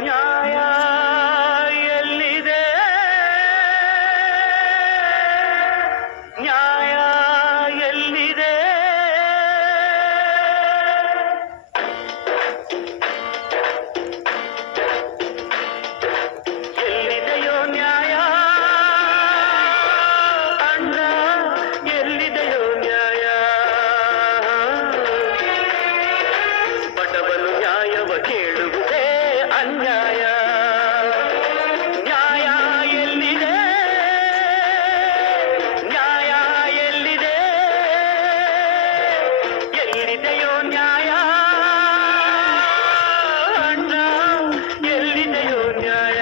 ನ್ಯಾಯ ಎಲ್ಲಿದೆ ನ್ಯಾಯ ಎಲ್ಲಿದೆ ಎಲ್ಲಿದೆಯೋ ನ್ಯಾಯ ಅಣ್ಣ ಎಲ್ಲಿದೆಯೋ ನ್ಯಾಯ ಬಡವನು ನ್ಯಾಯವ ಕೇಳುವುದೇ ಅನ್ಯಾಯ ನ್ಯಾಯ ಎಲ್ಲಿದೆ ನ್ಯಾಯ ಎಲ್ಲಿದೆ ಎಲ್ಲಿದೆಯೋ ನ್ಯಾಯ ಅಣ್ಣ ಎಲ್ಲಿದೆಯೋ ನ್ಯಾಯ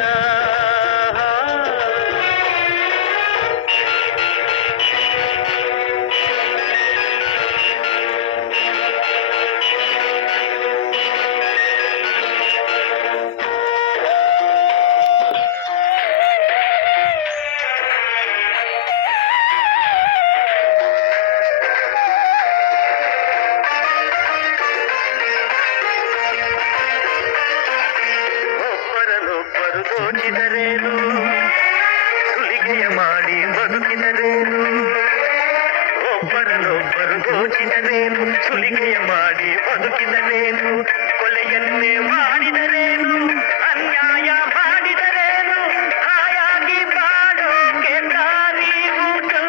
ಒಬ್ಬರನ್ನೊಬ್ಬರು ದೋಚಿದರೇನು ಸುಲಿಗೆಯ ಮಾಡಿ ಬದುಕಿದರೇನು ಒಬ್ಬರನ್ನೊಬ್ಬರು ದೋಚಿದರೇನು ಸುಲಿಗೆಯ ಮಾಡಿ ಬದುಕಿದರೇನು ಕೊಲೆಯನ್ನೇ ಮಾಡಿದರೇನು ಅನ್ಯಾಯ ಮಾಡಿದರೇನು ಹಾಯಾಗಿ ಬಾಳೋಕೆ ದಾರಿ ಉಂಟು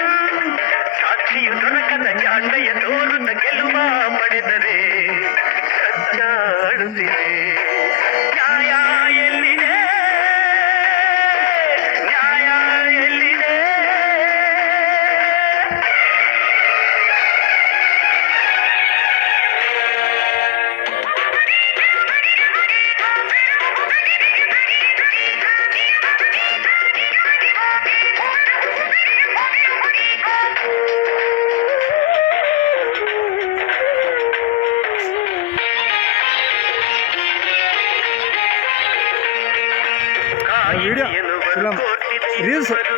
ಸಾಕ್ಷಿಯು ದೊರಕದ ಜಾಂಡೆಯ ತೋರುತ್ತ ಗೆಲುವ ಪಡೆದರೆ ಸಜ್ಜಾಡುತ್ತಿದೆ ನ್ಯಾಯ ಎಲ್ಲಿದೆ ನ್ಯಾಯ ಎಲ್ಲಿದೆ ಕಾಯಿದೆಯೆನ್ನುವರು ಕೋರ್ಟಿದೆಯೆನ್ನುವರು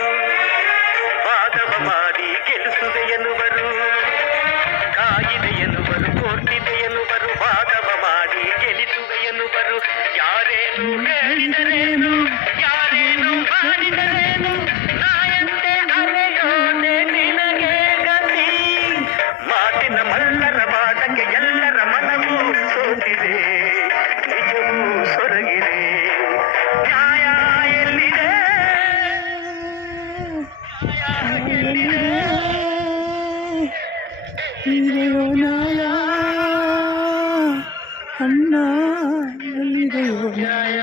ವಾದವ ಮಾಡಿ ಗೆಲ್ಲಿಸುವೆ ಎನ್ನುವರು ಕಾಯಿದೆಯೆನ್ನುವರು ಕೋರ್ಟಿದೆಯೆನ್ನುವರು ವಾದವ ಮಾಡಿ ಗೆಲ್ಲಿಸುವೆ ಎನ್ನುವರು ಯಾರೇನು ಹೇಳಿದರೇನು ಯಾರೇನು ಮಾಡಿದರೇನು ನಾಯಂತೆ ಅಲೆಯೋದೆ ನಿನಗೆ ಗತಿ ಮಾತಿನ ಮಲ್ಲರ ವಾದಕ್ಕೆ ಎಲ್ಲರ ಮನವೂ ಸೋತಿದೆ ನಿಜವೂ ಸೊರಗಿದೆ ನ್ಯಾಯ ಎಲ್ಲಿದೆ ಎಲ್ಲಿದೆಯೋ ನ್ಯಾಯ ಅಣ್ಣ ಎಲ್ಲಿದೆಯೋ ನ್ಯಾಯ